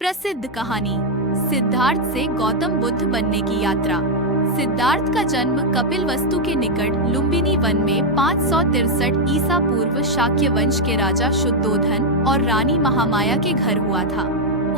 प्रसिद्ध कहानी सिद्धार्थ से गौतम बुद्ध बनने की यात्रा। सिद्धार्थ का जन्म कपिलवस्तु के निकट लुम्बिनी वन में 563 ईसा पूर्व शाक्य वंश के राजा शुद्धोधन और रानी महामाया के घर हुआ था।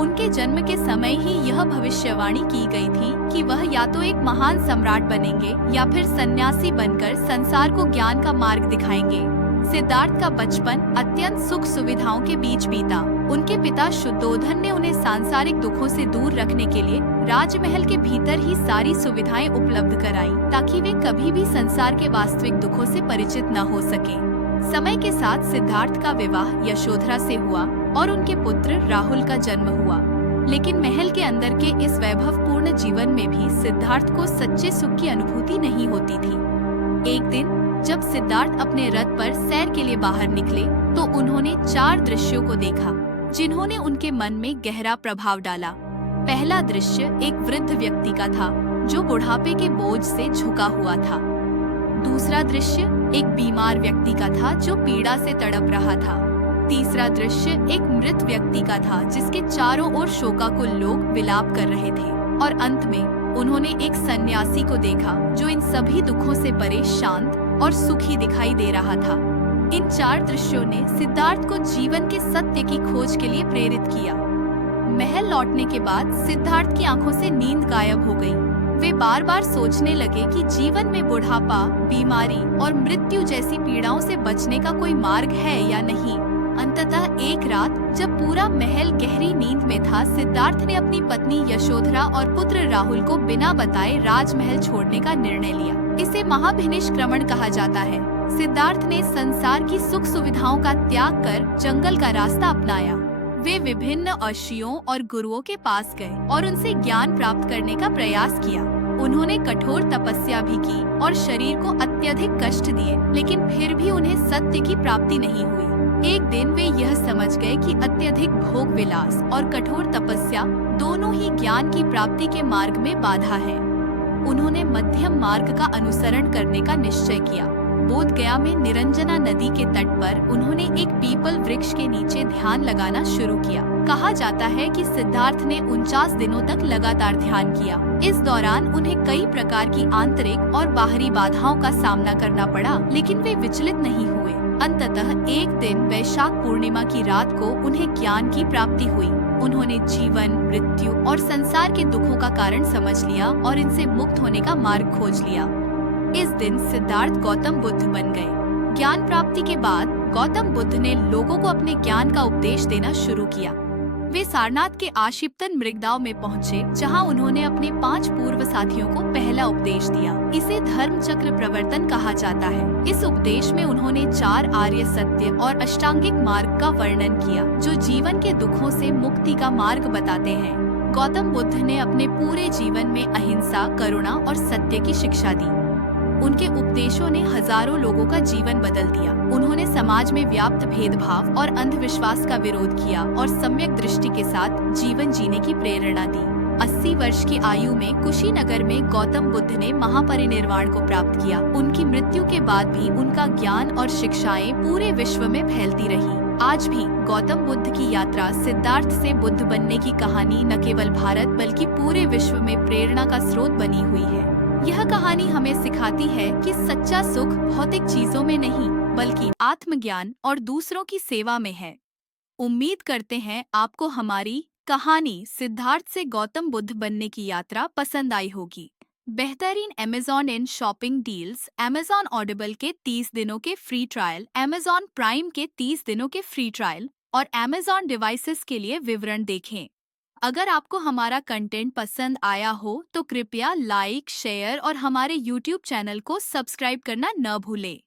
उनके जन्म के समय ही यह भविष्यवाणी की गई थी कि वह या तो एक महान सम्राट बनेंगे या फिर सन्यासी बनकर संसार को ज्ञान का मार्ग दिखाएंगे। सिद्धार्थ का बचपन अत्यंत सुख सुविधाओं के बीच बीता। उनके पिता शुद्धोधन ने उन्हें सांसारिक दुखों से दूर रखने के लिए राजमहल के भीतर ही सारी सुविधाएं उपलब्ध कराई, ताकि वे कभी भी संसार के वास्तविक दुखों से परिचित न हो सके। समय के साथ सिद्धार्थ का विवाह यशोधरा से हुआ और उनके पुत्र राहुल का जन्म हुआ। लेकिन महल के अंदर के इस वैभवपूर्ण जीवन में भी सिद्धार्थ को सच्चे सुख की अनुभूति नहीं होती थी। एक दिन जब सिद्धार्थ अपने रथ पर सैर के लिए बाहर निकले तो उन्होंने 4 दृश्यों को देखा, जिन्होंने उनके मन में गहरा प्रभाव डाला। पहला दृश्य एक वृद्ध व्यक्ति का था जो बुढ़ापे के बोझ से झुका हुआ था। दूसरा दृश्य एक बीमार व्यक्ति का था जो पीड़ा से तड़प रहा था। तीसरा दृश्य एक मृत व्यक्ति का था जिसके चारों ओर शोकाकुल लोग विलाप कर रहे थे। और अंत में उन्होंने एक सन्यासी को देखा जो इन सभी दुखों से परे शांत और सुखी दिखाई दे रहा था। इन 4 दृश्यों ने सिद्धार्थ को जीवन के सत्य की खोज के लिए प्रेरित किया। महल लौटने के बाद सिद्धार्थ की आंखों से नींद गायब हो गई। वे बार बार सोचने लगे कि जीवन में बुढ़ापा, बीमारी और मृत्यु जैसी पीड़ाओं से बचने का कोई मार्ग है या नहीं। अंततः एक रात जब पूरा महल गहरी नींद में था, सिद्धार्थ ने अपनी पत्नी यशोधरा और पुत्र राहुल को बिना बताए राजमहल छोड़ने का निर्णय लिया। इसे महाभिनिष्क्रमण कहा जाता है। सिद्धार्थ ने संसार की सुख सुविधाओं का त्याग कर जंगल का रास्ता अपनाया। वे विभिन्न ऋषियों और गुरुओं के पास गए और उनसे ज्ञान प्राप्त करने का प्रयास किया। उन्होंने कठोर तपस्या भी की और शरीर को अत्यधिक कष्ट दिए, लेकिन फिर भी उन्हें सत्य की प्राप्ति नहीं हुई। एक दिन वे यह समझ गए कि अत्यधिक भोग विलास और कठोर तपस्या दोनों ही ज्ञान की प्राप्ति के मार्ग में बाधा है। उन्होंने मध्यम मार्ग का अनुसरण करने का निश्चय किया। बोध गया में निरंजना नदी के तट पर उन्होंने एक पीपल वृक्ष के नीचे ध्यान लगाना शुरू किया। कहा जाता है कि सिद्धार्थ ने 49 दिनों तक लगातार ध्यान किया। इस दौरान उन्हें कई प्रकार की आंतरिक और बाहरी बाधाओं का सामना करना पड़ा, लेकिन वे विचलित नहीं हुए। अंततः एक दिन वैशाख पूर्णिमा की रात को उन्हें ज्ञान की प्राप्ति हुई। उन्होंने जीवन, मृत्यु और संसार के दुखों का कारण समझ लिया और इनसे मुक्त होने का मार्ग खोज लिया। इस दिन सिद्धार्थ गौतम बुद्ध बन गए। ज्ञान प्राप्ति के बाद गौतम बुद्ध ने लोगों को अपने ज्ञान का उपदेश देना शुरू किया। वे सारनाथ के आशिप्तन मृगदाव में पहुँचे, जहाँ उन्होंने अपने 5 पूर्व साथियों को पहला उपदेश दिया। इसे धर्म चक्र प्रवर्तन कहा जाता है। इस उपदेश में उन्होंने 4 आर्य सत्य और अष्टांगिक मार्ग का वर्णन किया, जो जीवन के दुखों से मुक्ति का मार्ग बताते हैं। गौतम बुद्ध ने अपने पूरे जीवन में अहिंसा, करुणा और सत्य की शिक्षा दी। उनके उपदेशों ने हजारों लोगों का जीवन बदल दिया। उन्होंने समाज में व्याप्त भेदभाव और अंधविश्वास का विरोध किया और सम्यक दृष्टि के साथ जीवन जीने की प्रेरणा दी। 80 वर्ष की आयु में कुशीनगर में गौतम बुद्ध ने महापरिनिर्वाण को प्राप्त किया। उनकी मृत्यु के बाद भी उनका ज्ञान और शिक्षाएं पूरे विश्व में फैलती रही। आज भी गौतम बुद्ध की यात्रा, सिद्धार्थ से बुद्ध बनने की कहानी न केवल भारत बल्कि पूरे विश्व में प्रेरणा का स्रोत बनी हुई है। यह कहानी हमें सिखाती है कि सच्चा सुख भौतिक चीजों में नहीं, बल्कि आत्मज्ञान और दूसरों की सेवा में है। उम्मीद करते हैं आपको हमारी कहानी सिद्धार्थ से गौतम बुद्ध बनने की यात्रा पसंद आई होगी। बेहतरीन Amazon इन शॉपिंग डील्स, Amazon ऑडिबल के 30 दिनों के फ्री ट्रायल, Amazon प्राइम के 30 दिनों के फ्री ट्रायल और Amazon डिवाइसेस के लिए विवरण देखें। अगर आपको हमारा कंटेंट पसंद आया हो तो कृपया लाइक, शेयर और हमारे YouTube चैनल को सब्सक्राइब करना न भूलें।